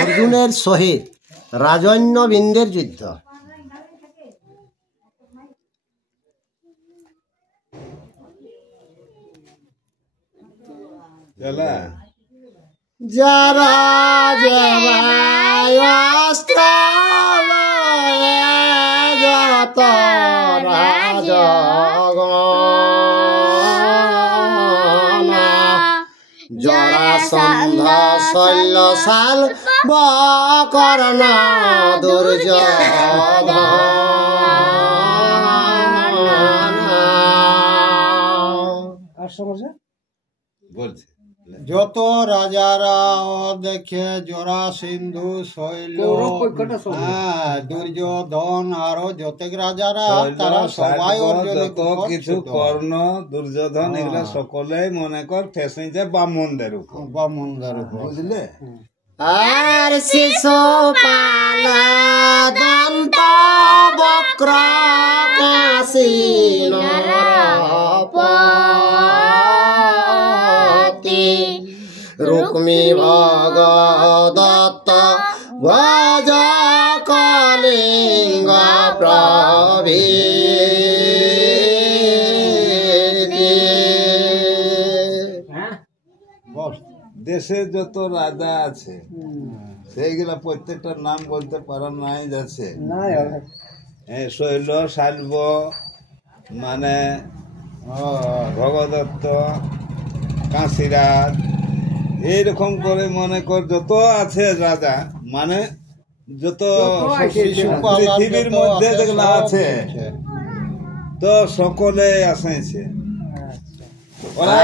অর্জুনের সহিত রাজন্যবৃন্দের যুদ্ধ। যারা অস্ত্র যত জরাসন্ধ শৈলশাল বকর্ণ দুর্যোধন। বলছে যত রাজারা দেখে জরাসিন্ধু শৈল দুর্যোধন আরো যতেক রাজারা তারা সবাই যত কিছু কর্ণ দুর্যোধন এগুলা সকলেই মনে কর ঠেসেছে ব্রাহ্মণদের উপর বুঝলে। আর শিশুপাল দন্ত বক্র কাশী নরপতি রুক্মী ভগদত্ত ভজ কলিঙ্গ প্রভৃতি। দেশে যত রাজা আছে সেইগুলা প্রত্যেকটার নাম বলতে পারার নাই যাচ্ছে। শৈল শাল্ব মানে ভগদত্ত কাশীরাজ এইরকম করে মনে কর যত আছে রাজা মানে যত পৃথিবীর মধ্যে যেগুলা আছে তো সকলে আসেছে। ওরা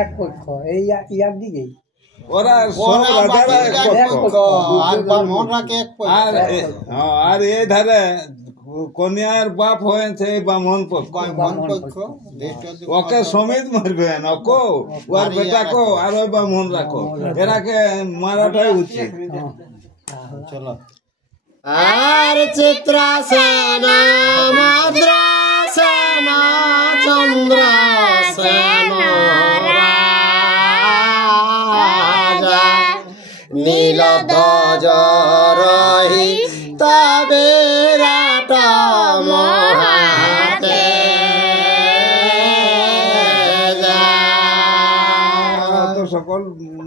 এক পক্ষ এই ইয়ার দিকেই ওরা সব রাজারা এক পক্ষ আর এই ধারে কন্যার বাপ হয়েছে ব্রাহ্মণ পক্ষ। ওকে সমিত মারবেন ওকো ওর বেটা কো আর ওই ব্রাহ্মণ রাখো এরাকে মারাটাই উচিত। চলো আর চিত্রসেন মদ্রাসেন চন্দ্রসেন রাজা নীলধ্বজ রহি তবে রাট মহাতে তো সকল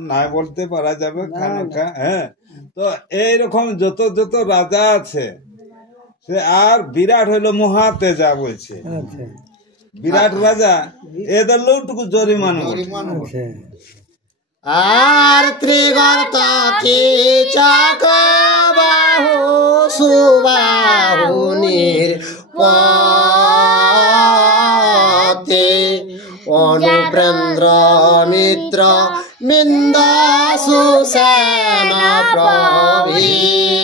নাই বলতে পারা যাবে খানিকা। হ্যাঁ তো এইরকম যত যত রাজা আছে সে আর বিরাট হইলো মহাতেজা বলছে। বিরাট রাজা এদের লোকটুকু জরিমানা আর ত্রিগর্ত কীচক বাহু সুবাহু নির্পতি অনুপ্রেন্দ্র মিত্র বিন্দাসু সেন প্রভৃতি।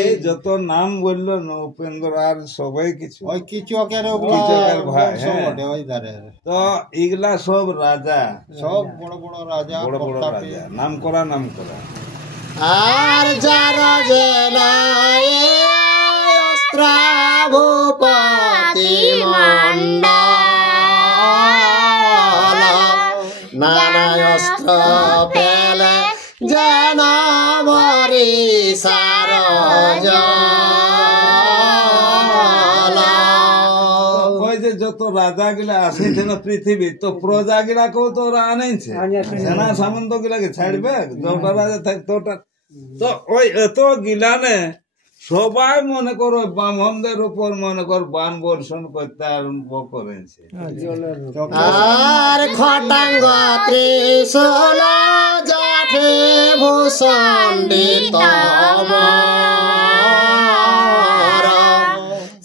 এই যত নাম বললো না উপেন্দ্র আর সবাই কিছু ওই কিচকের ভাই। তো এগুলা সব রাজা সব বড় বড় রাজা বড় বড় রাজা নাম করা আর যার অস্ত্র ভূপতি মণ্ডল নানা অস্ত্র পেলে যেন বরিশার ওই যে যত রাজা গিলা আসেছে না পৃথিবী তো প্রজা গিলাকেও তো ওরা আনেছে সেনা সামন্ত গিলাকে ছাড়বে যটা রাজা থাকতো তো ওই এত গিলানে সবাই মনে করো ব্রাহ্মণদের উপর মনে কর বান বর্ষণ করতে আরম্ভ করেছে। আর খটাঙ্গ ত্রিশূল জাঠে ভূষণ্ডিত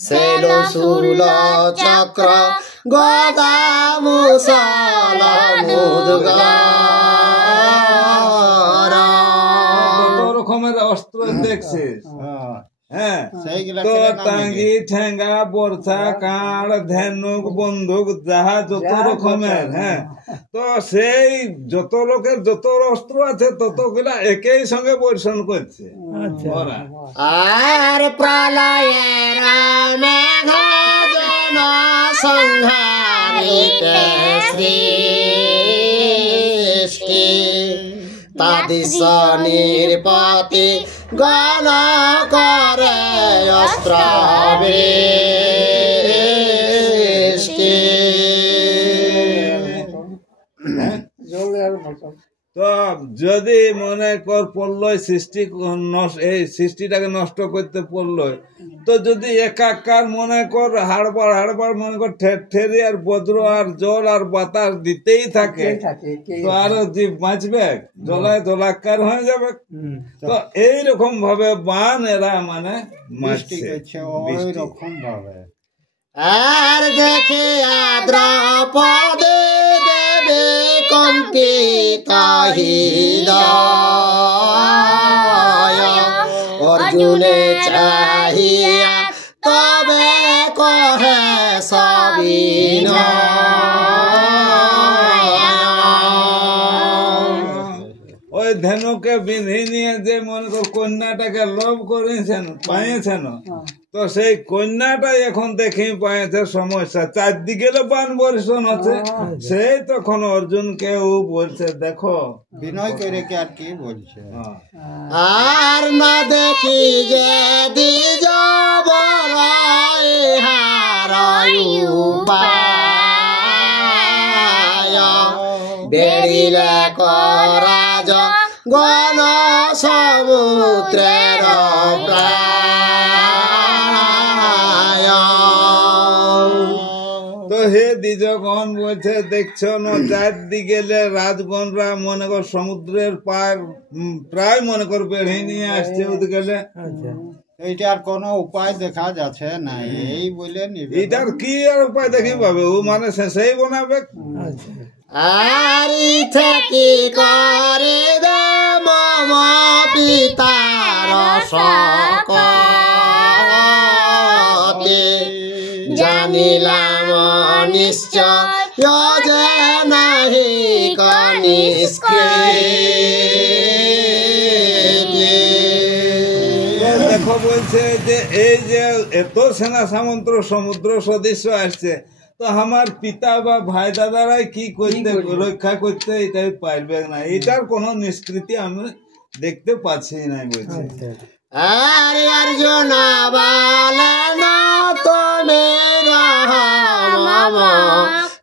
শৈল শূল চক্র গদা মুসল মুদ্গর রকমের অস্ত্র দেখছিস। হ্যাঁ তো টাঙ্গি ঠেঙ্গা বর্ষা কাঁড় ধেনুক বন্দুক যাহা যত রকমের। হ্যাঁ তো সেই যত লোকের যত অস্ত্র আছে ততগুলা একই সঙ্গে বর্ষণ করছে ওরা। আর প্রলয়ের মেঘ যেন সংহারিতে সৃষ্টি তাদিশ নির্পতি গণ করে অস্ত্র বৃষ্টি। জলের মতন তো যদি মনে কর পড়লই সৃষ্টি এই সৃষ্টিটাকে নষ্ট করতে পড়লই, তো যদি একাকার মনে কর হাড়বার মনে কর ঠেরি আর বজ্র আর জল আর বাতাস দিতেই থাকে, তো আরো জীব বাঁচবে, জলাকার হয়ে যাবে। তো এইরকম ভাবে বান এরা মানে বৃষ্টি মারছে করছে ওই রকম ভাবে। আর দেখে দ্রৌপদী দেবী কম্পিত হৃদয়, অর্জুনে চাহিয়া তবে কহে সবিনয়। ওই ধেনুকে বিধি নিয়ে যে মনে কর কন্যাটাকে লোভ করেছেন পাইছেন, তো সেই কন্যাটাই এখন দেখি পাইছে সমস্যা, চারদিকে বান বর্ষণ আছে। সেই তখন অর্জুনকে ও বলছে দেখো বিনয় করে কি আর কি বলছে। আর না দেখি যে দ্বিজ বরাই হারাই উপায়, বেড়িলে করাজ গণ সমুদ্রের প্রায়। তো হে দ্বিজগণ বলছে দেখছো না চারদিকে রাজগণরা মনে কর সমুদ্রের প্রায় মনে কর বেড়ে নিয়ে আসছে ওদিকে। এইটার কোনো উপায় দেখা যাচ্ছে না, এই বলে এটার কি আর উপায় দেখি পাবে, ও মানে শেষেই বানাবে। আর ইথে কি করিবে মম পিতার শকতি, জানিলাম নিশ্চয় যে নাহি কনিষ্কৃতি। দেখো বলছে যে এই যে এত সেনা সামন্ত সমুদ্র সদৃশ্য আসছে, তো আমার পিতা বা ভাই দাদারাই কি করতে রক্ষা করতে এটাই পারবে না, এটার কোনো নিষ্কৃতি আমি দেখতে পাচ্ছি না বলছে। আর অর্জুন বলে না তুমি মম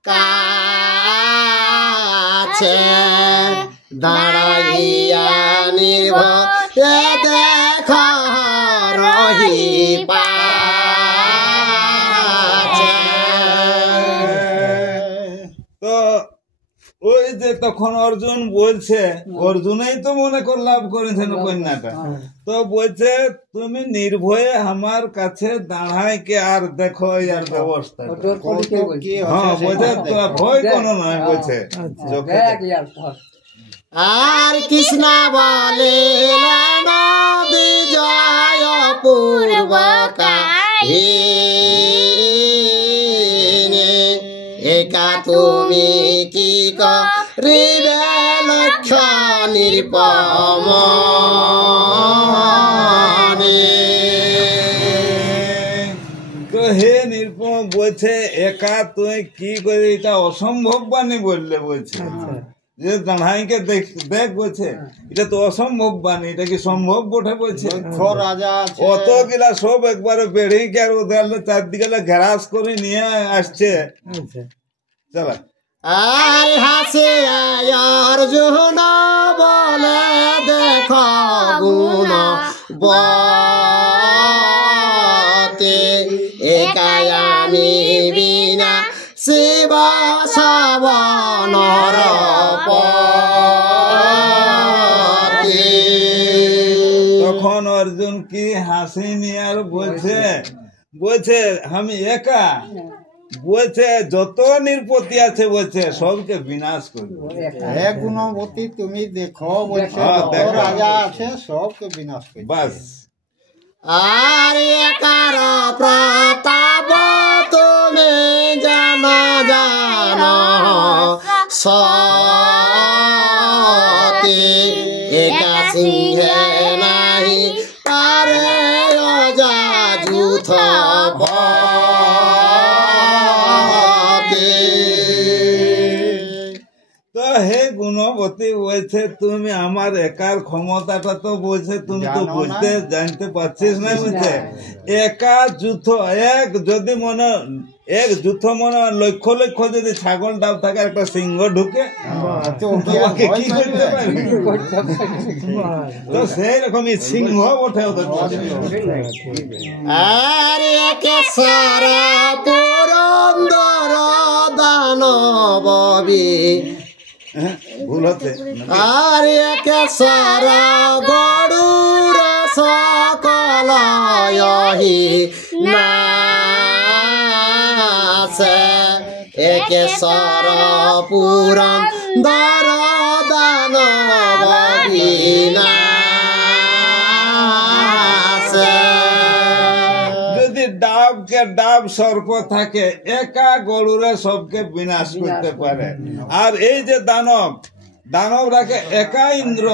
কাছে, দাঁড়াইয়া নির্ভয়ে দেখ রহি পাছে। তো ওই যে তখন অর্জুন বলছে, অর্জুনই তো মনে কর লাভ করেছেন কন্যাটা, তো বলছে তুমি নির্ভয়ে আমার কাছে দাঁড়ায় কে আর দেখো আর ব্যবস্থা। হ্যাঁ বলছে তো ভয় কোনো নয় বলছে। আর কৃষ্ণ বলিলেন বিজয় পূর্বক একা তুমি কি করিবে লক্ষ্য নিরূপমে। তো হে নিরূপম বলছে একা তুই কি করে, এটা অসম্ভব বাণী বললে বলছে যে দাঁড়াইকে দেখ বলছে এটা তো অসম্ভব বাণী, এটা কি সম্ভব বটে বলছে। রাজা আছে অত গিলা সব একবারে বেড়ে কে আর ওদের চারদিকে ঘেরাস করে নিয়ে আসছে। চলা আর হাসে অর্জুন বলে দেখ গুণ বতে, একাই আমি বিনা শিব সবনর পতি। তখন অর্জুন কি হাসি নিয়ে আর বলছে আমি একা, বলছে যত নির্পতি আছে বলছে সবকে বিনাশ করবে। হে গুণবতী তুমি দেখো বলছে যত রাজা আছে সবকে বিনাশ করবে বাস। আর একার প্রতাপ তুমি জানো সতী, একা সিংহে নাহি পারে অযাযুথ ভতে। তো হে গুণবতী বলছে তুমি আমার একার ক্ষমতাটা তো বলছে তুমি তো বুঝতে জানতে পারছিস না বলছে একা যুদ্ধ এক যদি মনে এক যুদ্ধ মনে লক্ষ লক্ষ যদি ছাগল ডাব থাকে একটা সিংহ ঢুকে তোমাকে কি করতে পারে তো সেই রকমই সিংহ ওঠে ওদের আর একে সারা পুরন্দর দানবী ভুল হচ্ছে আর একে সারা গড়ুর সকল নাশে একে সর পুরন্দর দানবী নাশে যদি ডাবকে ডাব সর্প থাকে একা গরুরে সবকে বিনাশ করতে পারে আর এই যে দানব দানবরাকে একা ইন্দ্র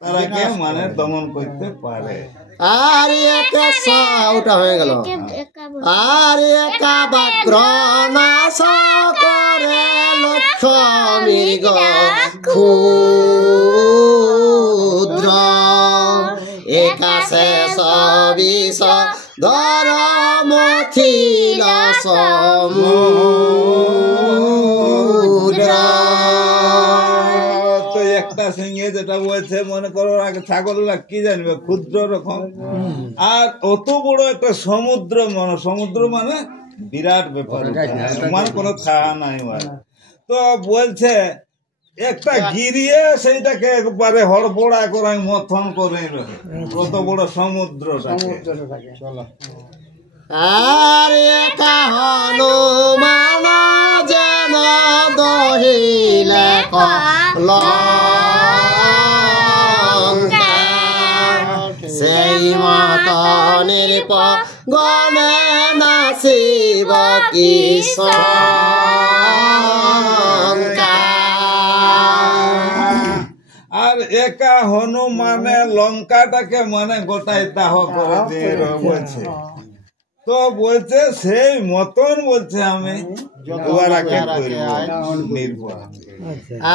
তারাকে মানে দমন করতে পারে আর একে ওটা হয়ে গেল আর একা বাক্র নাশ করে লক্ষ মৃগ ক্ষুদ্র একা শেষ বিষ ধর মথিল সমুদ্র তো একটা সিংহে যেটা বলছে মনে করো ছাগলরা কি জানবে ক্ষুদ্র রকম আর অত বড় একটা সমুদ্র সমুদ্র মানে বিরাট ব্যাপার মানে কোনো থাহা নাই তো বলছে একটা গিরিয়ে সেইটাকে একবারে হড়পড়া করে মথন করে কত বড় সমুদ্রটাকে আর একা হনুমান যেন দহিলে লঙ্কা সেই মত নিরপ গণে নাচিব কি শঙ্কা আর একা হনুমানে লঙ্কাটাকে মানে গোটাই দাহ করে দিয়ে বলছে তো বলছে সেই মতন বলছে আমি দুয়ারাকে নির্ভর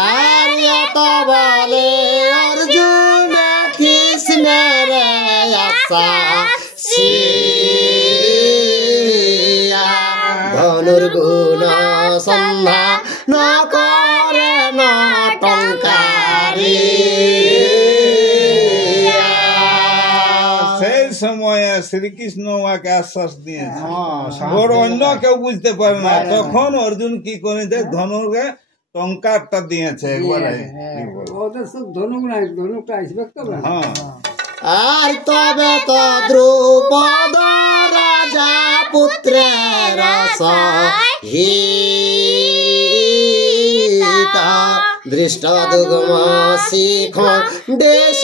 আর এত বলে অর্জুন কৃষ্ণের আশা ধনুর্গুণ সন্ধ্যা ন করে নটঙ্কারী সেই সময়ে শ্রীকৃষ্ণ ওকে আশ্বাস দিয়েছে ওর অন্য কেউ বুঝতে পারে না তখন অর্জুন কি করেছে ধনুকে টঙ্কারটা দিয়েছে একবারে ওদের সব ধনুক নাই ধনুকটা আসবে তো হ্যাঁ আর তবে তো দ্রুপদ রাজা পুত্রের সহিতা দৃষ্ট দুগ্ম শিখ দেশ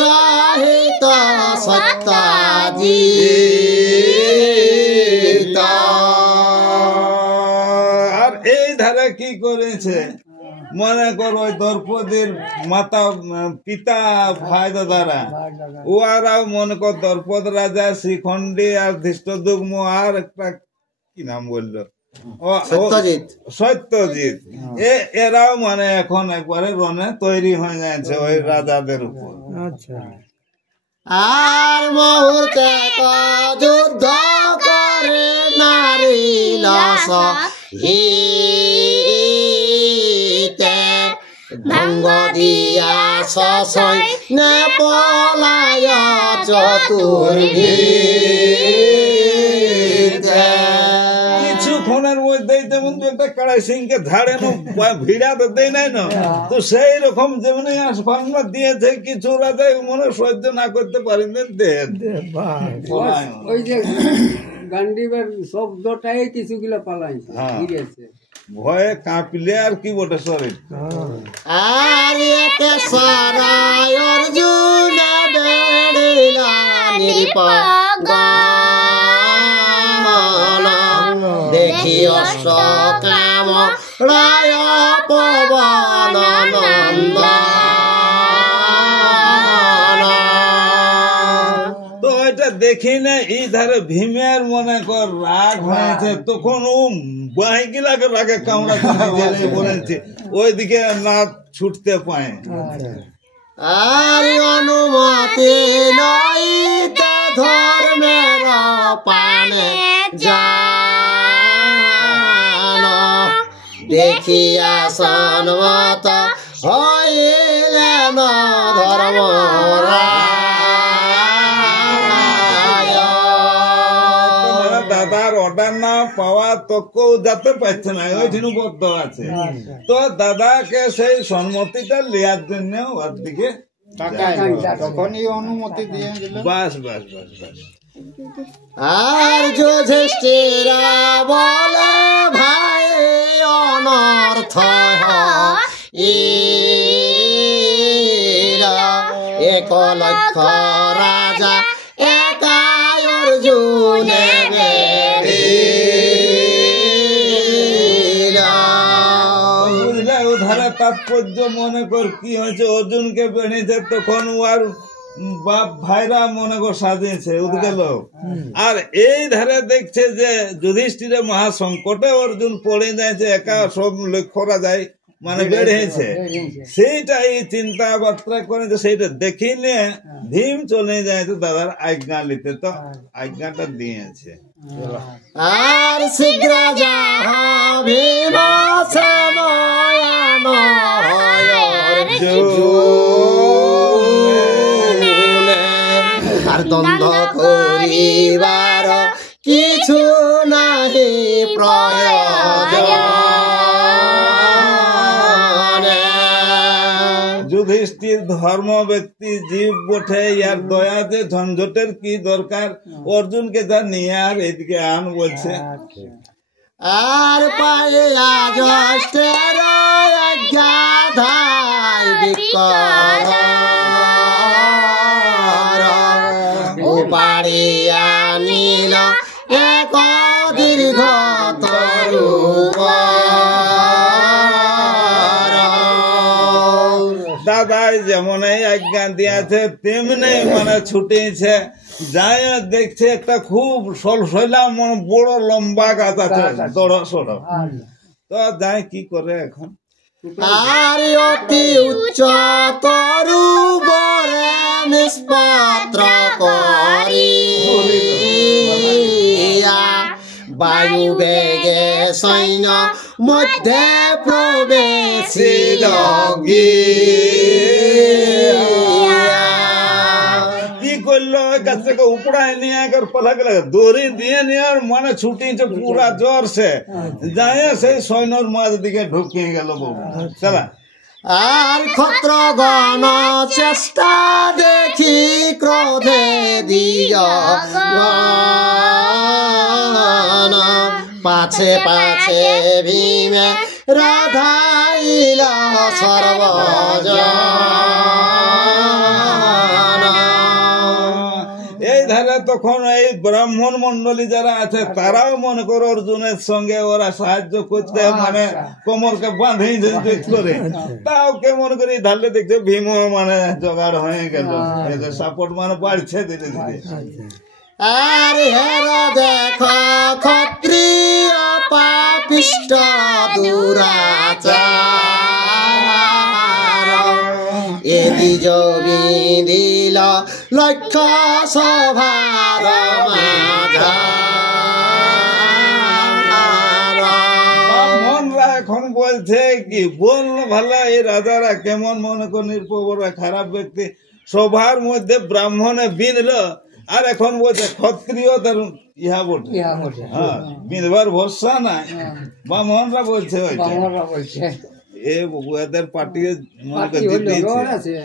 হিত সত্যাজিত আর এই ধারে কি করেছে মনে করো ওই দ্রৌপদীর মাতা পিতা ভাই দাদারা ওরাও মনে কর দ্রৌপদ রাজা শ্রীখণ্ডী আর ধৃষ্টদুগ্ম আর একটা কি নাম বললো সত্যজিৎ এরাও মানে এখন একবারে রণে তৈরি হয়ে যাচ্ছে ওই রাজাদের উপর আর মুহূর্তে যুদ্ধ করে নারী লস ভঙ্গ দিয়া শশয় নে পলায় চতুর্ভীতে কিছুক্ষণের মধ্যেই যেমন একটা কাড়াই সিংকে ধারে ভিড়া তো দেয় নাই না তো সেই রকম যেমন আসফান্ন দিয়েছে কিছু রাজা মনে সহ্য না করতে পারেন ওই যে গান্ডীবের শব্দটাই কিছুগুলো পালাইছে গিরেছে ভয়ে কাঁপলে আর কি বটে শরীর আর একে সারায় অর্জুন বেড়িলা নিরীপগণ দেখি অষ্ট কাম রায় পবন তো এটা দেখি না এই ধারে ভীমের মনে কর রাগ হয়েছে তখন ও বাহিকিলাকে রাগে কামড়া বলেছে ওইদিকে না ছুটতে পায়। আর অনুমতি লইতে ধর্মের পানে যান, দেখিয়া সন্মত হইলেন ধর্ম দাদার অর্ডার না পাওয়া তো কেউ যেতে পারছে না, ওইখানে বদ্ধ আছে। তো দাদাকে সেই সম্মতিটা নেওয়ার জন্য ওর দিকে তখনই অনুমতি দিয়ে দিল। বাস বাস বাস বাস। আর যুধিষ্ঠিরা বলে ভাই অনর্থ এক লক্ষ রাজা একাই অর্জুনে বুঝলে উধারে তাৎপর্য মনে কর কি হয়েছে, অর্জুনকে বেড়েছে তখন ওর বাপ ভাইরা মনে কর সাজিয়েছে ওদিকে লোক, আর এই ধারে দেখছে যে যুধিষ্ঠিরে মহাসংকটে অর্জুন পড়ে যাচ্ছে, একা সব লক্ষ্যরা যায় মানে বেড়েছে, সেইটাই চিন্তা বার্তা করে যে সেইটা দেখিলে ভীম চলে যায় তো দাদার আজ্ঞা নিতে, তো আজ্ঞাটা দিয়েছে। আর শীঘ্র যাহা ভীম আর দ্বন্দ্ব করিবার কিছু নাহি প্রয়োজন। যুধিষ্ঠির ধর্ম ব্যক্তি জীব বটে, ইয়ার দয়া যে ঝঞ্ঝটের কি দরকার, অর্জুনকে যা নিয়ে আর এদিকে আন বলছে। আর পাইয়া জ্যেষ্ঠের আজ্ঞা ধাই বিকর উপাড়িয়া নিল এক দীর্ঘ দাদাই যেমন এই আজ্ঞা দিয়েছে তেমনি মানে ছুটেছে, যায় দেখছে একটা খুব সলসলা মানে বড় লম্বা গাছ আছে, দড় সড়, তো যাই কি করে এখন আর অতি উচ্চ তরু বরে নিষ্পত্র করিয়া বায়ু বেগে সৈন্য মধ্যে প্রবেশিল কি করলো, গাছটাকে উপড়ায় নিয়ে একবার পালা গেল, দড়ি দিয়ে নিয়ে আর মানে ছুটিছে পুরা জ্বর সে যায় সেই সৈন্যর মাঝ দিকে ঢুকিয়ে গেল বাবু চলা। আর ক্ষত্রগণ চেষ্টা দেখি ক্রোধে দিয়া পাছে পাছে ভীমে রাধাইলা সর্বজন। এই ধারে তখন এই ব্রাহ্মণ মন্ডলী যারা আছে তারাও মনে করো অর্জুনের সঙ্গে ওরা সাহায্য করতে মানে কোমরকে বাঁধে করে, তাও কে মনে করি ধারলে দেখছে ভীম মানে জোগাড় হয়ে গেল, সাপোর্ট মানে বাড়ছে ধীরে ধীরে। আর হের দেখ ক্ষত্রিয় পাপিষ্ট দুরাচার এদিজ বিধিল লক্ষ্য সভার ব্রাহ্মণরা এখন বলছে কি বলল ভালো, এই রাজারা কেমন মনে কর নির্পবরা খারাপ ব্যক্তি, সভার মধ্যে ব্রাহ্মণে বিঁধল, আর এখন বলছে ক্ষত্রিয় তার ইহা বটে, হ্যাঁ বিঁধবার ভরসা নাই। ব্রাহ্মণরা বলছে এ এদের পার্টিকে মনে করে জিতিয়েছে,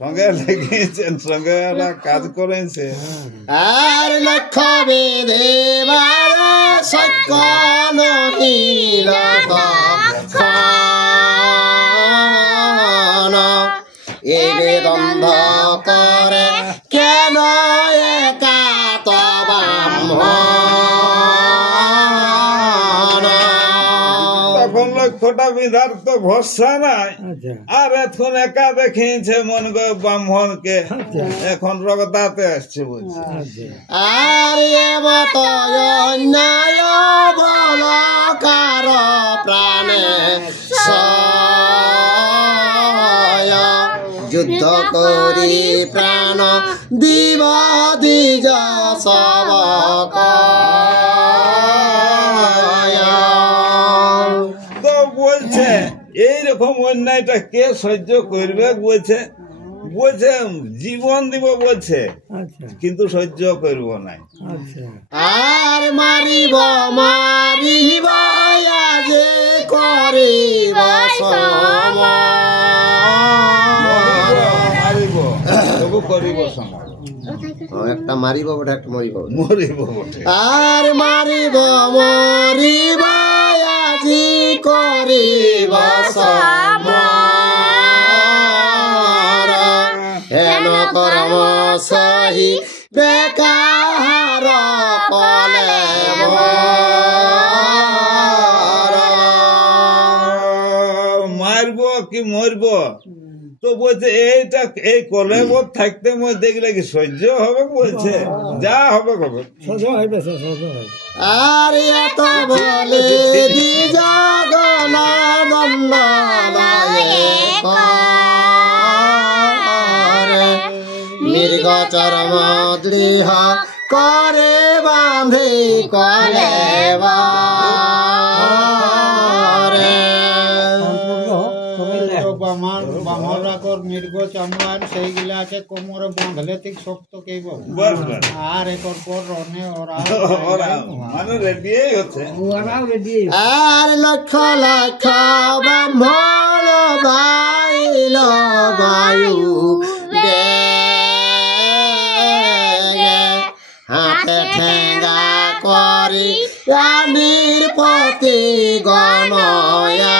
সঙ্গে লেগেছেন, সঙ্গে কাজ করেছে। আর লক্ষ্য বেদেবার সত্য নহিল এবে দ্বন্দ্ব করে কেন একা তখন লক্ষ্যটা বিধার তো ভরসা নাই, আর এখন একা দেখিয়েছে মন গো ব্রাহ্মণকে, এখন রগদাতে আসছে বলছে। আর মত অন্যায় বল কার প্রাণে করি প্রাণ দিব দ্বিজ সবক তো বলছে এইরকম অন্যায়টা কে সহ্য করবে বলছে বলছে জীবন দিব বলছে কিন্তু সহ্য করব না আর মারিব মারিব আজে করিব মারিব তবু করিব সমাজ একটা মারিব বটে একটা মরিব মরিব বটে আর মারিব মরিব আজি করিব সমার হেন কর্ম সহি বেকার কলে মারব কি মরব তো বলছে এইটা এই কলেবর থাকতে মই দেখলে কি সহ্য হবে বলছে যা হবে হবে আর এত বলে জগন দণ্ড মৃগ চরম দৃহ করে বাঁধে কলে বামরাকর মৃগ চামড়ার সেইগুলাকে কোমরে বাঁধলে ঠিক শক্ত কেইব আর একর পর রনে ওরা মানে রেডি হচ্ছে আর লক্ষ লক্ষ ব্রাহ্মণ বাইল বায়ু হাতে ঠেঙ্গা করি রানীর পতি গণয়া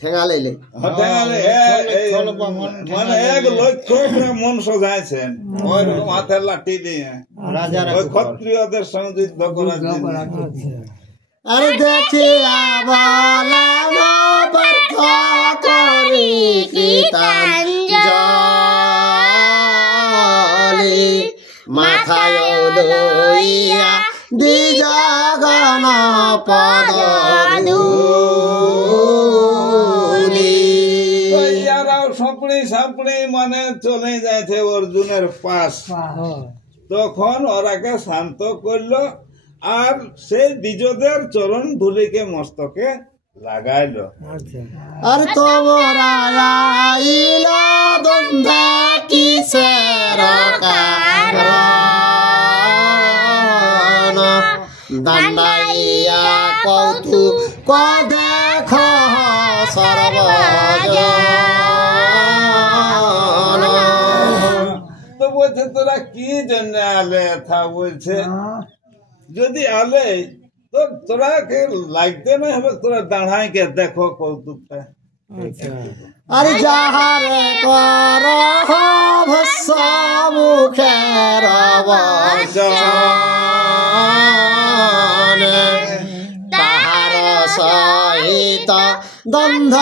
ঠেঙ্গা লইলে মানে এক লক্ষ মন সজাইছেন ওই মাথার লাঠি দিয়ে ওই ক্ষত্রিয়দের সঙ্গে যুদ্ধ করার জন্য আরে দেখিয়া বলে ব্যর্থ করি গীতাঞ্জলি মাথায় লইয়া দ্বিজগণ পদ সাপড়ি সাপড়ি মানে চলে যাচ্ছে অর্জুনের পাশ তখন ওরাকে শান্ত করলো আর সেই দ্বিজদের চরণ ধুলিকে মস্তকে লাগাইলো আর তোমরা আইল দ্বন্দ্ব কিসের কারণ দণ্ডাইয়া কৌতুক দেখ সর্বজন তো বলছে তোরা কি জন্য আলে থা বলছে যদি আলে তো তোরা কে লাগতে না হবে তোরা দাঁড়াই কে দেখো কৌতুকটা আর যাহারে কর ভস্য মুখের বচন তাহার সহিত দ্বন্দ্ব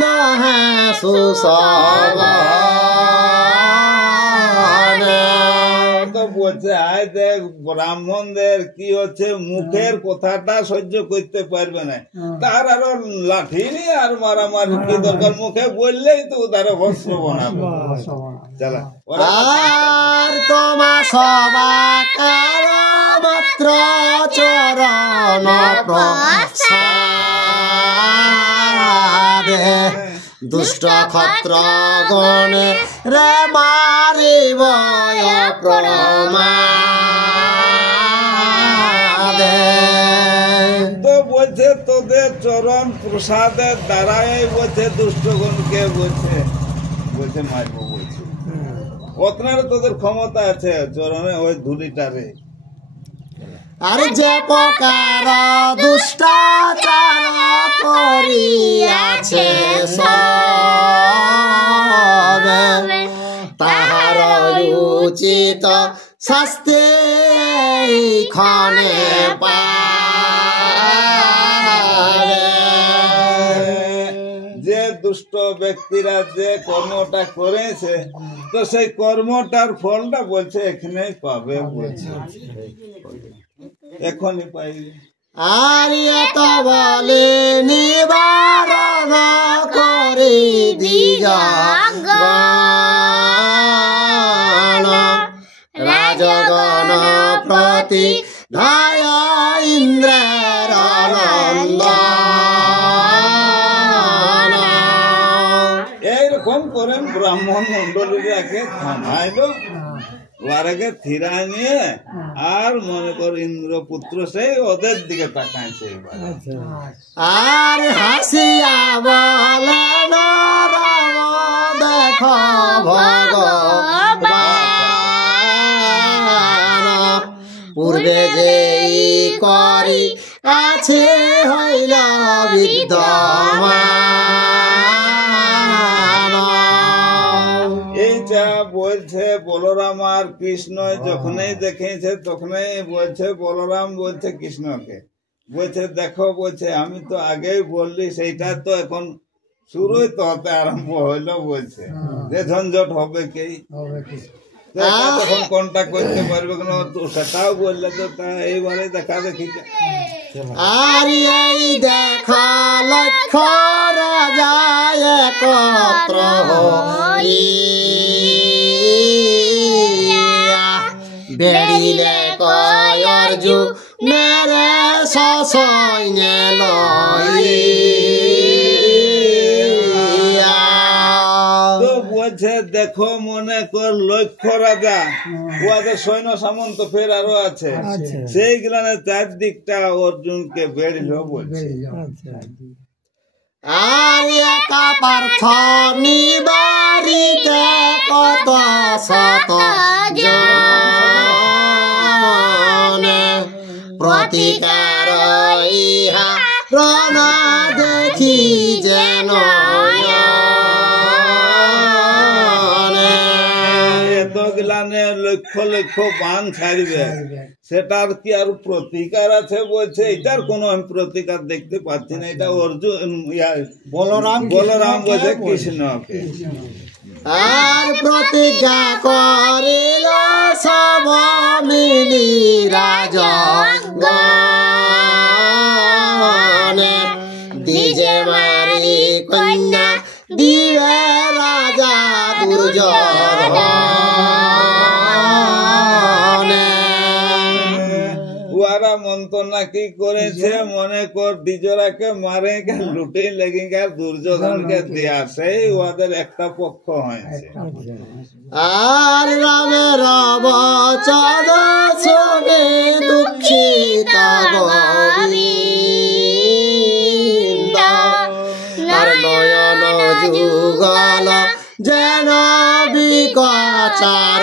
নহে সুসবন তো বলছে আয় দেখ ব্রাহ্মণদের কি হচ্ছে মুখের কথাটা সহ্য করতে পারবে না তার আরো লাঠি নিয়ে আর মারামারি কি দরকার মুখে বললেই তো তারা ভস্ম বানাবে চলা আর তোমা সবাকার মাত্র চরণ প্রসাদে দুষ্ট ক্ষত্র গণে রে মারিব প্রমাদে তো বলছে তোদের চরণ প্রসাদের দ্বারাই বলছে দুষ্টগণকে বলছে বলছে মারবো বলছে কতনারে তোদের ক্ষমতা আছে চরণে ওই ধুলিটারে আর যে প্রকার দুষ্টাচার করিয়াছে সবে তাহার উচিত শাস্তি ক্ষণে পাবে যে দুষ্ট ব্যক্তিরা যে কর্মটা করেছে তো সেই কর্মটার ফলটা বলছে এখানে পাবে বলছে এখনই পাইবে আর এত বলে নিবারণ করে দিগগণ রাজগণ প্রতি ধায় ইন্দ্রের নন্দন। এইরকম করেন ব্রাহ্মণ মন্ডলীরাকে থামাইলো, ওরাকে থিরায় নিয়ে আর মনে কর ইন্দ্রপুত্র সেই ওদের দিকে তাকাইছে। আর হাসিয়া বলেন রাম দেখ ভগবান পূর্বে যেই করি আছে হইল বিদ্যমান। এইটা বলছে বলরাম আর কৃষ্ণ যখনই দেখেছে তখনই বলছে, বলরাম বলছে কৃষ্ণকে, বলছে দেখো, বলছে আমি তো আগেই বললি, সেইটা তো এখন শুরুই তো হতে আরম্ভ হইলো, বলছে যে ঝঞ্ঝট হবে কি, তখন কোনটা করতে পারবে কেন, তো সেটাও বললে তো তা এইবারে দেখা দেখি। আর এই দেখ লক্ষ্য রাজা একত্র বেড়িলে কয় অর্জুনের সৈন্যে লইয়া। তো বলছে দেখো মনে কর লক্ষ্য রাজা, ওদের সৈন্য সামন্ত ফের আরো আছে, সেইগুলানে চারদিকটা অর্জুনকে বেড়িল বলছে। আর একা পার্থ নিবারিতে কত শত জনে প্রতিকার ইহা রণ দেখি যেন এতগুলানে লক্ষ লক্ষ বান ছাড়বে, সেটার কি আর প্রতিকার আছে, বলছে এটার কোনো আমি প্রতিকার দেখতে পাচ্ছি না। এটা অর্জুন বলরাম বলছে কৃষ্ণকে। আর প্রতিজ্ঞা করিল সব মিলি রাজগণে দ্বিজে মারি কন্যা দিবে রাজা দুর্যোধনে। ওরা মন্ত্রণা কি করেছে, মনে কর দ্বিজরাকে মারে লুটে লেগে গেল দুর্যোধনকে দেয়া, সেই ওদের একটা পক্ষ হয়েছে। আর রামের বচন শুনে দুঃখিত গোবিন্দ আর নয়ন যুগল যেন বিকচার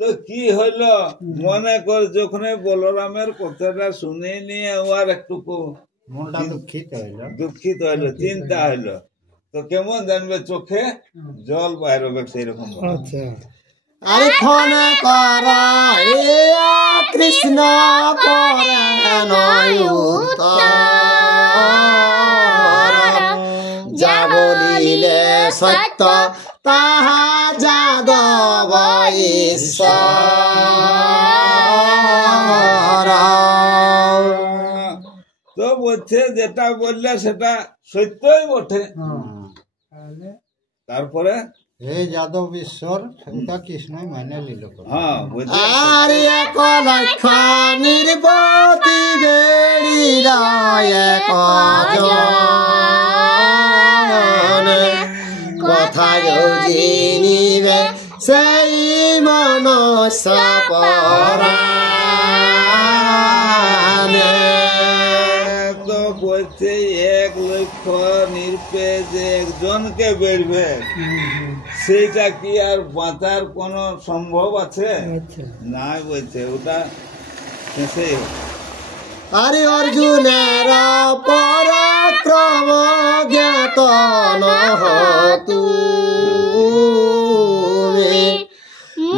তো কি হইলো, মনে কর যখন বলরামের কথাটা শুনে নিয়ে ওর একটু মনটা দুঃখিত হইলো, চিন্তা হইলো, তো কেমন জানবে চোখে জল বাইর হবে সেইরকম। আরে ফোন কর কৃষ্ণ করে যা বলিলে সত্য তাহা যাদব ঈশ্বর। তো বলছে যেটা বললে সেটা সত্যই বটে। তারপরে হে যাদব ঈশ্বর, সেটা কৃষ্ণই মানে নিল। আর এক লক্ষ নির্বতী বেড়িল এক জনে কথা জিনিবে সেই মনস্য পরাণে। তো বলছে এক লক্ষ নিরপেক্ষ একজনকে বেড়বে, সেইটা কি আর বাঁচার কোন সম্ভব আছে? না, বলছে ওটা শেষে। আরে অর্জুনের পরাক্রম জ্ঞাত নহতু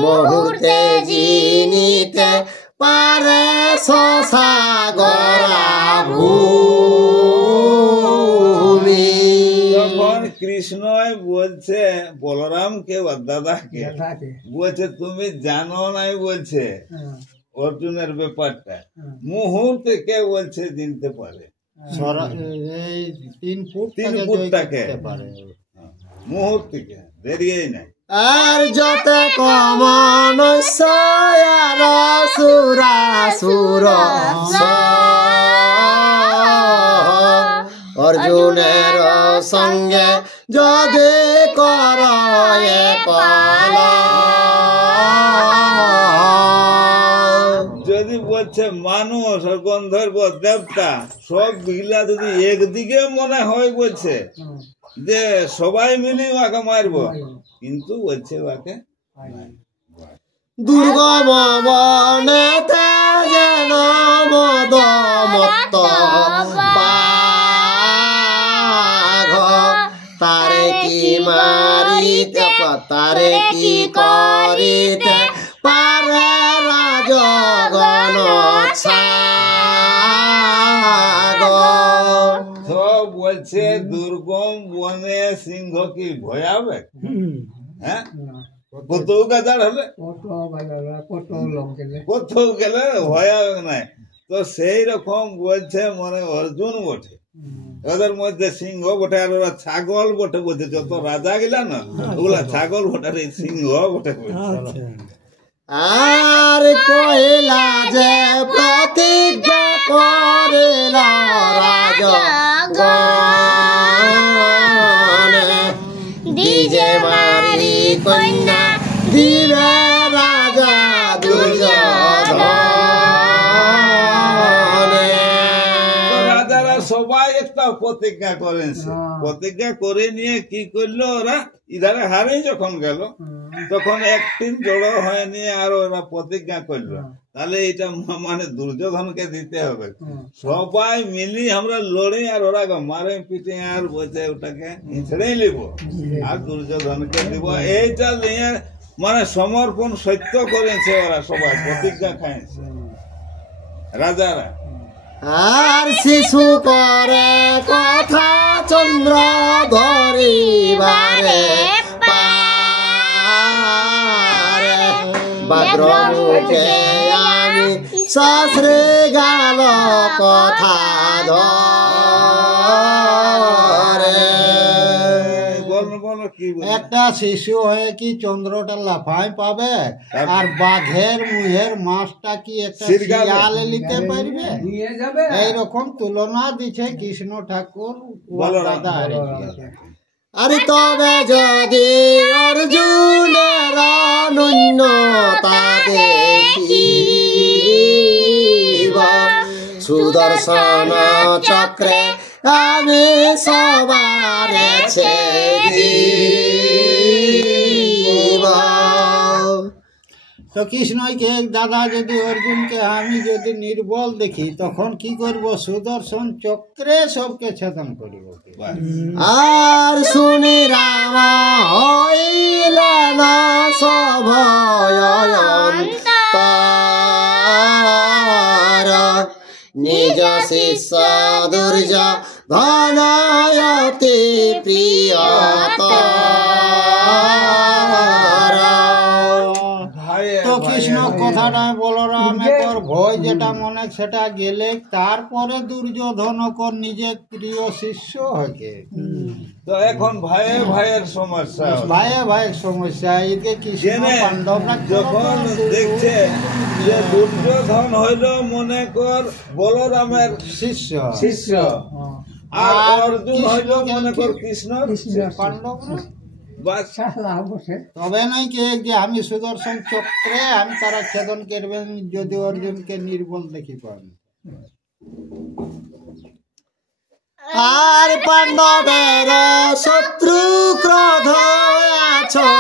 মুহূর্তে জিনিতে পারে সাগরা ভূমি। তখন কৃষ্ণ কৃষ্ণই বলছে বলরামকে ওর দাদাকে বলছে তুমি জানো নাই বলছে অর্জুনের ব্যাপারটা মুহূর্তে কে বলছে চিনতে পারে এই 3 ফুটটাকে মুহূর্তে দেরিয়েই নাই আর যত কমনুষ্যার সুরাসুর অর্জুনের সঙ্গে যদি কর যদি বলছে মানুষ আর গন্ধর্ব দেবতা সব বিলা যদি একদিকে মনে হয় বলছে যে সবাই মিলে ওকে মারব কিন্তু বলছে ওকে দুর্গম বনেতে যেন মদমত্ত বাঘ তারে কি মারিতে তারে কি করিতে পারে রাজগণ সব বলছে দুর্গম বনে সিংহ কি ভয়াবে হ্যাঁ কত গাজার হলে কোথাও গেলে ভয়াবে নাই তো সেই রকম বলছে মানে অর্জুন বটে ওদের মধ্যে সিংহ বটে আর ওরা ছাগল বটে বলছে যত রাজা গিলা না ওগুলা ছাগল বটে আর এই সিংহ বটে বলছে আর কহিলা যে প্রতিজ্ঞা করিলা রাজগণ দিজে মারি কন্যা দিবে রাজা দুর্যোধন রাজারা সবাই একটা প্রতিজ্ঞা করেছে প্রতিজ্ঞা করে নিয়ে কি করলো ওরা ইধারে হারে যখন গেল তখন একদিন জড়ো হয়ে নিয়ে আর ওরা প্রতিজ্ঞা করলো তাহলে এটা মানে দুর্যোধনকে দিতে হবে সবাই মিলি আমরা লড়ে আর ওরা মারে পিটে আর বলছে ওটাকে ছেড়েই নিব আর দুর্যোধনকে দিব এইটা নিয়ে মানে সমর্পণ সত্য করেছে ওরা সবাই প্রতিজ্ঞা খাইছে রাজারা আর শিশু করে কথা চন্দ্র ধরিবারে পারে বাদ্রমুখে আমি শাস্ত্রে গাল কথা ধরে একটা শিশু হয়ে কি চন্দ্রটা লাফাই পাবে আর বাঘের মুহের মাছটা কি একটা শিয়াল নিতে পারবে এইরকম তুলনা দিচ্ছে কৃষ্ণ ঠাকুর দাদা আরে তবে যদি অর্জুনের ন্যূনতা দেখিব সুদর্শন চক্রে আমি সবার তো কৃষ্ণকে দাদা যদি অর্জুনকে আমি যদি নির্বল দেখি তখন কি করব সুদর্শন চক্রে সবকে ছেদন করিব আর শুনি রাম হইলে না সভয়ন্তর নিজ শিষ্য দুর্য ধনয়তি প্রিয়তর তো কৃষ্ণ কথাটা বলরামের ভয় যেটা মনে সেটা গেলে তারপরে দুর্যোধন নিজের প্রিয় শিষ্য হকে তো এখন ভাইয়ে ভাইয়ের সমস্যা ভাইয়ের সমস্যা এদিকে কৃষ্ণ পাণ্ডবরা যখন দেখছে যে দুর্যোধন হইল মনে কর বলরামের শিষ্য আর অর্জুন হইল মনে কর কৃষ্ণ পাণ্ডবরা বসে তবে নয় কি যে আমি সুদর্শন চক্রে আমি তারা ছেদন করবেন যদি অর্জুনকে নির্বল দেখি পান আর পাণ্ডবের শত্রু ক্রোধ আছে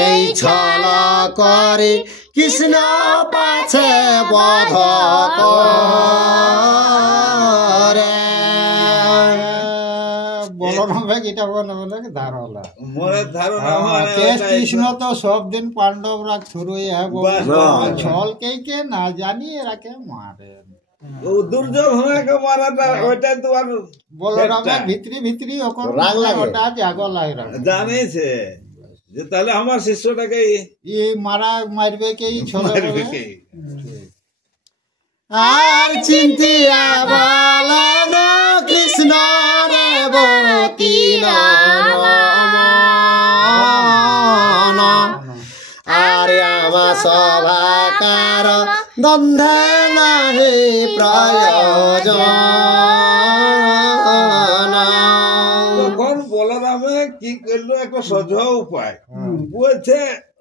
এই ছল করে কৃষ্ণ পাছে বধ করে এটা বলে ধারণা কৃষ্ণ তো সব দিন পাণ্ডবরা থুরুই ছল কে না জানি এরাকে মারে দুর্যোধনকে মারাটা ওইটা তো আর বলরামের ভিতরি ভিতরি রাগ লাগে। ওটা জাগ লাগে জানেছে যে তাহলে আমার শিষ্যটাকে এই মারবে কে ছোলে মারবে কে? আর চিন্তিয়া বলেন কৃষ্ণ রেবতী আর আমা সভাকার দ্বন্দ্বে নাহি প্রয়োজন। তখন বলরামে কি করলো একটা সোজা উপায় বলছে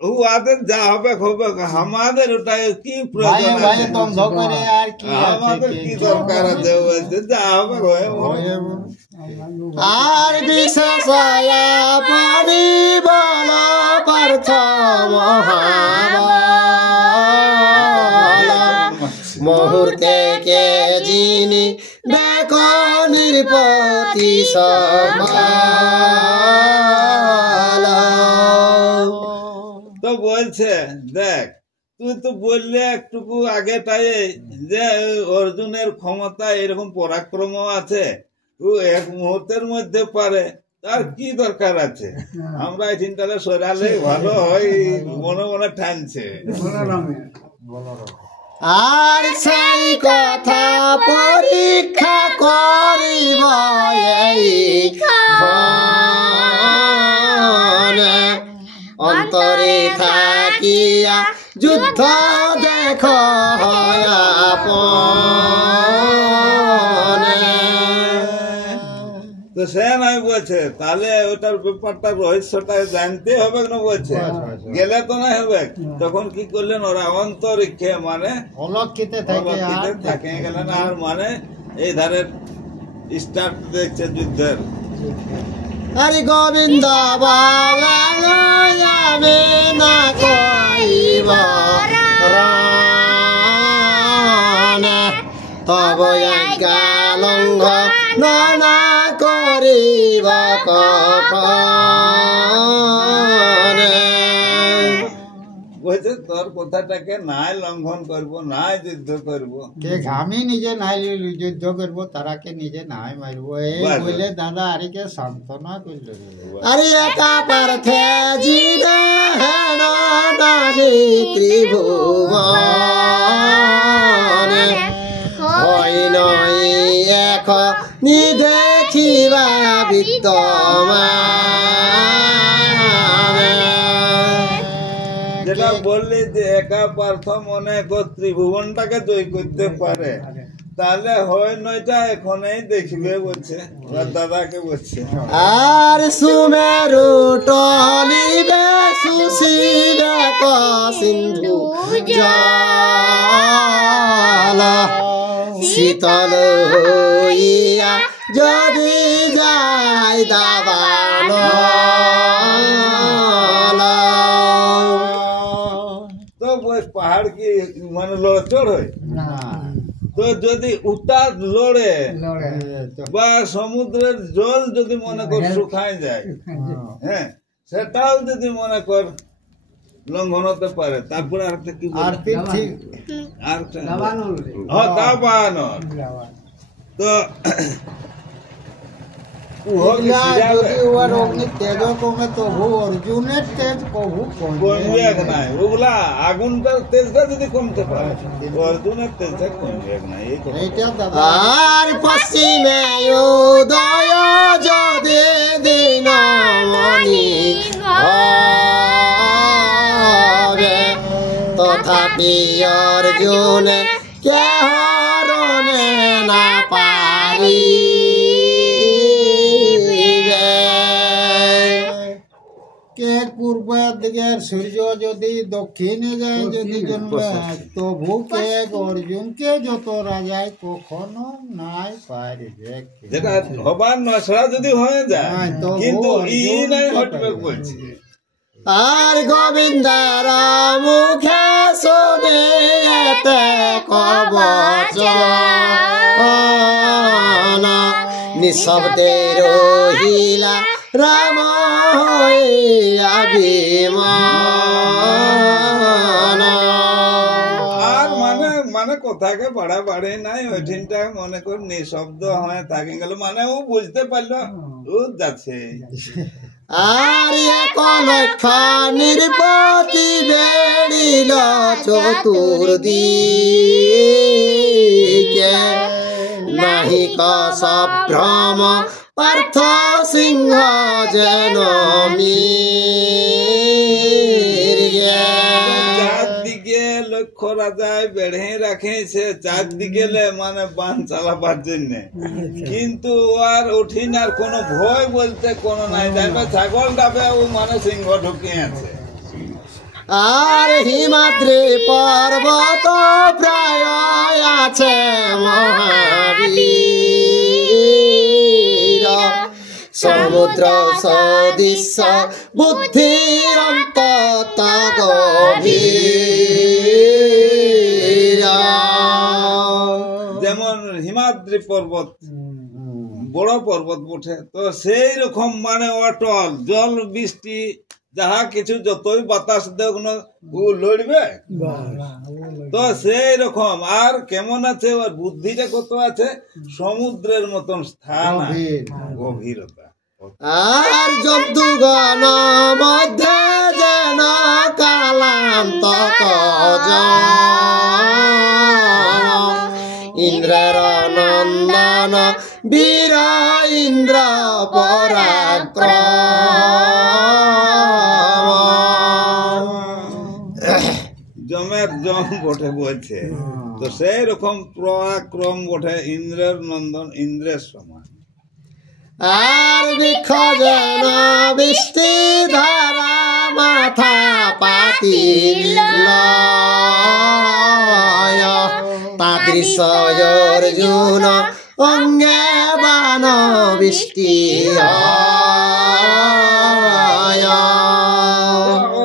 উহাদের যা হবে হবে আমাদের ওটা কি ভাই প্রয়োজন ভাই আছে? দ্বন্দ্ব করে আর কি আছে আমাদের কি দরকার আছে বলছে যা হবে হয়ে আর বিশেষ পরিবল পার্থ মহাবল মুহূর্তে কে যিনি দেখ নির্পতি সকল। তো বলছে দেখ তুই তো বললে একটুকু আগেটাই যে অর্জুনের ক্ষমতা এরকম পরাক্রম আছে ও এক মুহূর্তের মধ্যে পারে তার কি দরকার আছে আমরা এই চিন্তাটা সরালে ভালো হয় মনে মনে ঠানছে আর সেই কথা পরীক্ষা করিব এইখানে অন্তরে থাকিয়া যুদ্ধ দেখ আপনে। তো সে নয় বলছে তাহলে ওটার ব্যাপারটা রহস্যটা জানতে হবে না বলছে গেলে তো না হবে তখন কি করলেন ওরা অন্তরিক্ষে মানে অলক্ষিতে থাকে আর অলক্ষিতে থাকে গেলেন আর মানে এই ধারের স্টার্ট দেখছে যুদ্ধের হরি গোবিন্দ বাবামে না কইব রানে তব আজ্ঞালঙ্ঘ না করিব কখনে। বলছে তোর কথাটাকে নাই লঙ্ঘন করব নাই যুদ্ধ করব কে আমি নিজে নাই যুদ্ধ করবো তারাকে নিজে নাই মারবো এই বাস। বলে দাদা আরিকে সান্ত্বনা করলো আরে একা পার্থে জিদে হেন নাহি ত্রিভুবনে হই নই এখ নি দেখিবা বিদ্যমান। যেটা বললি যে একা পার্থ মনে কর ত্রিভুবনটাকে জয় করতে পারে তাহলে হয় নয়টা এখনই দেখবে বলছে ওর দাদাকে বলছে আর সুমেরু টলিবে সুশীলে সিন্ধু জল শীতল হইয়া যদি যাই দাবান। তো ওই পাহাড় কি মানে লড়চড় হয় তো যদি উত্তাপ লড়ে বা সমুদ্রের জল যদি মনে কর শুকায় যায় হ্যাঁ সেটাও যদি মনে কর লঙ্ঘন হতে পারে তারপরে আরেকটা কি আর বলে? পৃথিবী আরেকটা হ্যাঁ দাবানল তো উহো কি ইলা সিরাবে? যদি ওর অগ্নি তেজ কমে তবু অর্জুনের তেজ কবু কমবে কমবে নাই ওগুলা আগুনটার তেজটা যদি কমতে পারে অর্জুনের তেজটা কমবে নাই এই কথা। এইটা দাদা আর পশ্চিমে উদয় যদি দিন মনি হবে তথাপি অর্জুনে কে হরণে না পারিবে। কে পূর্বের দিকে সূর্য যদি দক্ষিণে যায় যদি জন্মে তবু কে অর্জুনকে যত রাজায় কখনো নাই পারবে যেটা হবার নশরা যদি হয়ে যায় হ্যাঁ, তো কিন্তু ও ই অর্জুন নাই কে হটবে পাবে? বলছে আর গোবিন্দার মুখে শুনে এতে কবচ নিঃশব্দে রহিলা রাম অভিমান। আর মানে মানে কথাকে বাড়াবাড়ি নাই ওইঠিনটা মনে কর নিঃশব্দ হয়ে থাকি গেল মানে ও বুঝতে পারলো ও যাচ্ছে আর এক লক্ষ নির্পতি বেড়িল চতুর্দিকে নাহি কসভ্রম পার্থ সিংহ যেন চারদিকে লক্ষ্য রাজায় বেড়ে রাখেছে চারদিকে মানে বান চালাবার জন্য কিন্তু আর উঠিন আর কোনো ভয় বলতে কোনো নাই যাবে ছাগল ডাবে ও মানে সিংহ ঢুকে আছে আর হিমাদ্রি পর্বত প্রায় আছে মহাবীর সমুদ্র সদৃশ্য বুদ্ধি অন্তত গভীর যেমন হিমাদ্রি পর্বত বড় পর্বত উঠে তো সেই রকম মানে অটল জল বৃষ্টি যাহা কিছু যতই বাতাস দেখ লড়বে তো সেই রকম আর কেমন আছে ওর বুদ্ধিটা কত আছে সমুদ্রের মতন স্থান গভীরতা আর জন্তুগণ মধ্যে যেন কালান্ত ইন্দ্রের নন্দন বীর ইন্দ্র পরাক্রম জমের জম বটে বলছে তো সেই রকম পরাক্রম বটে ইন্দ্রের নন্দন ইন্দ্রের সমান আর বৃক্ষ যেন বৃষ্টি ধারা মাথা পাতিল তাদৃশ অর্জুন অঙ্গে বান বৃষ্টি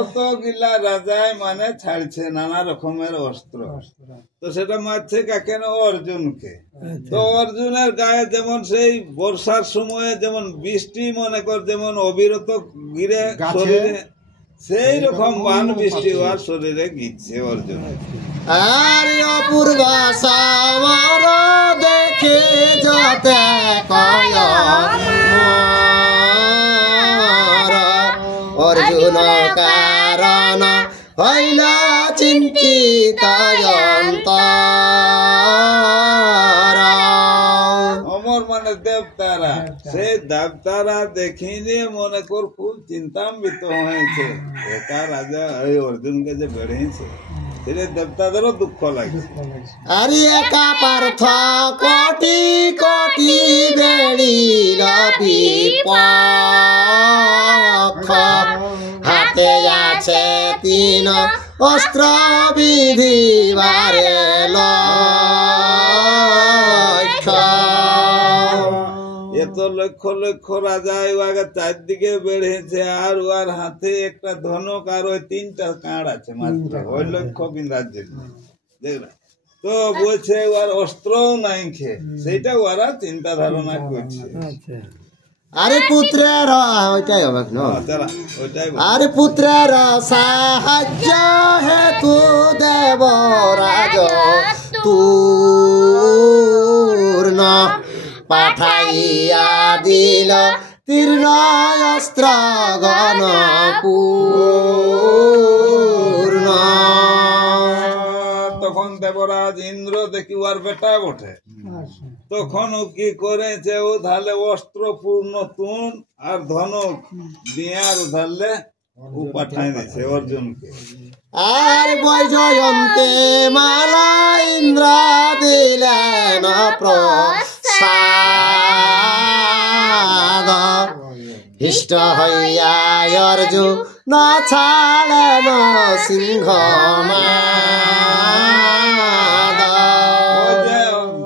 অতগুলা রাজায় মানে ছাড়ছে নানা রকমের অস্ত্র তো সেটা মারছে কাকে না অর্জুনকে তো অর্জুনের গায়ে যেমন সেই বর্ষার সময়ে যেমন বৃষ্টি মনে কর যেমন অবিরত গিরে শরীরে সেই রকম বান বৃষ্টি হওয়ার শরীরে গিচ্ছে অর্জুন আর অপূর্ব সমর দেখে যতে কয় অর্জুন কারণ হইল চিন্তিত অমর মানে দেবতারা সেই দেবতারা দেখিলে মনে কর খুব চিন্তান্বিত হয়েছে একা রাজা এই অর্জুনকে যে বেড়েছে সেটা দেবতাদেরও দুঃখ লাগছে আর একা পার্থ কোটি কোটি বেড়িল বিপক্ষ হাতে আছে তিন অস্ত্র বিধিবারে এত লক্ষ লক্ষ রাজা আগে চারদিকে বেড়েছে আর ওর হাতে একটা ধনুক আর ওই তিনটা কাঁড় আছে মাত্র ওই লক্ষ্য বিন্দার জন্য দেখলা তো বলছে ওর অস্ত্রও নাই খে সেইটা ওরা চিন্তা ধারণা করছে আরে পুত্রের ওইটাই হবে না ওইটাই আরে পুত্রের সাহায্য হেতু দেব রাজ তুর্ণ পাঠাইয়া দিল তীর্ণ অস্ত্র গণপূর্ণ তখন দেবরাজ ইন্দ্র দেখি ওর বেটা ওঠে তখন ও কি করেছে ও ধালে অস্ত্র পূর্ণ তুন আর ধনুক দিয়ে আর ধারলে ও পাঠাই দিয়েছে অর্জুনকে আর বৈজয়ন্তে মালা ইন্দ্র দিলেন প্রসাদ হিষ্ট হইয়া অর্জুন না ছাড়েন সিংহ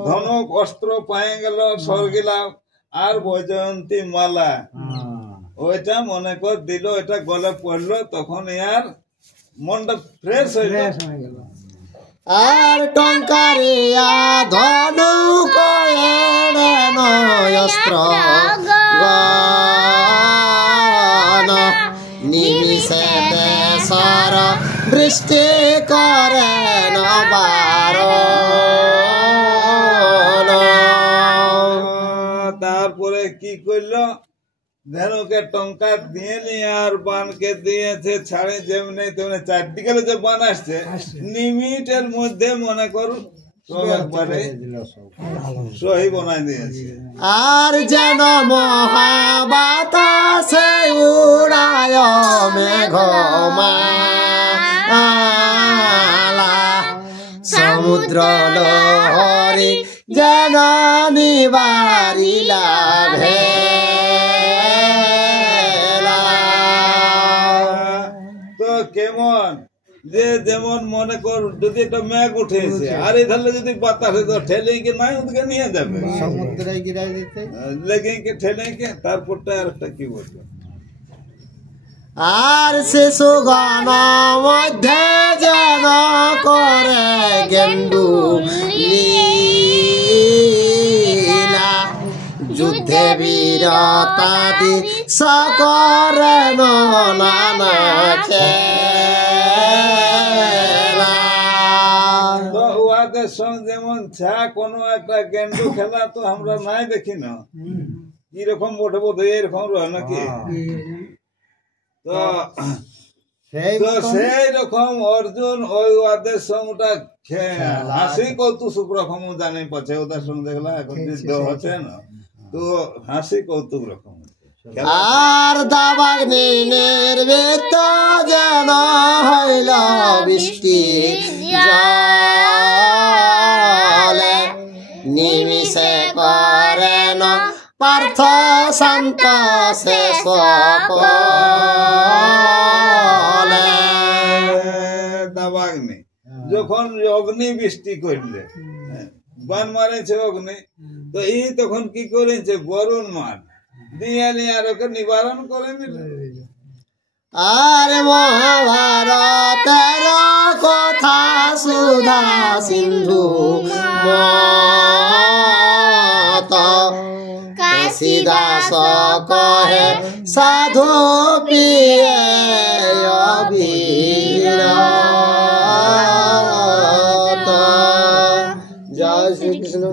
ধনুক অস্ত্র পায়ে গেল স্বর্গিলা আর বৈজয়ন্তী মালা ওইটা মনে কর দিল এটা গলে পড়লো তখন ইয়ার মনটা ফ্রেশ হয়ে গেল আর টঙ্কারিয়া ধনু কয়েন অস্ত্র গণ নিমিষে দেশর বৃষ্টি করেন বার কি করলো, ধেনুকে টঙ্কা দিয়ে নিয়ে আর বানকে দিয়েছে ছাড়ে, যেমনি তেমনি চারদিকে যে বান আসছে নিমিটের মধ্যে মনে করুন সব একবারে সহি বানাই দিয়েছে। আর যেন মহাবাতাসে উড়ায় মেঘমালা, সমুদ্র লহরী যেন নিবারিলা ভেলা। তো কেমন যে যেমন মনে কর যদি একটা মেঘ উঠেছে আর এই ধারে যদি বাতাসে তো ঠেলে কে নাই ওদিকে নিয়ে যাবে, সমুদ্রে গিরাই দিতে লেগে কে ঠেলে কে। তারপরটা আর একটা কি বলবো, আর শিশুগণ মধ্যে যেন করে গেন্দু লীলা, যুদ্ধে বীরতাদি সকরে নানা খেলা। তো উহাদের সঙ্গে যেমন ছা কোনো একটা গেন্ডু খেলা তো আমরা নাই দেখি না, কিরকম বটে বোধ এরকম রয় নাকি। তো সেই রকম অর্জুন ওই ওদের সঙ্গে হাসি কৌতুক সুখ রকম জানি পাচ্ছে, ওদের সঙ্গে দেখলা এখন যুদ্ধ হচ্ছে না, তো হাসি কৌতুক রকম। আর দাবাগ্নি নির্বৃত্ত যেন হইল বৃষ্টি জলে, নিমিষে করেন পার্থ শান্ত শেষ কলে। দাবাগ্নি যখন অগ্নি বৃষ্টি করলে, বান মারেছে অগ্নি, তো এই তখন কি করেছে বরুণ মান দিয়ে নিয়ে আর ওকে নিবারণ করে দিল। আর মহাভারতের কথা সুধা সিন্ধু মত, কাশীদাস কহে সাধু পিয়ে অবিরত। জয় শ্রীকৃষ্ণ।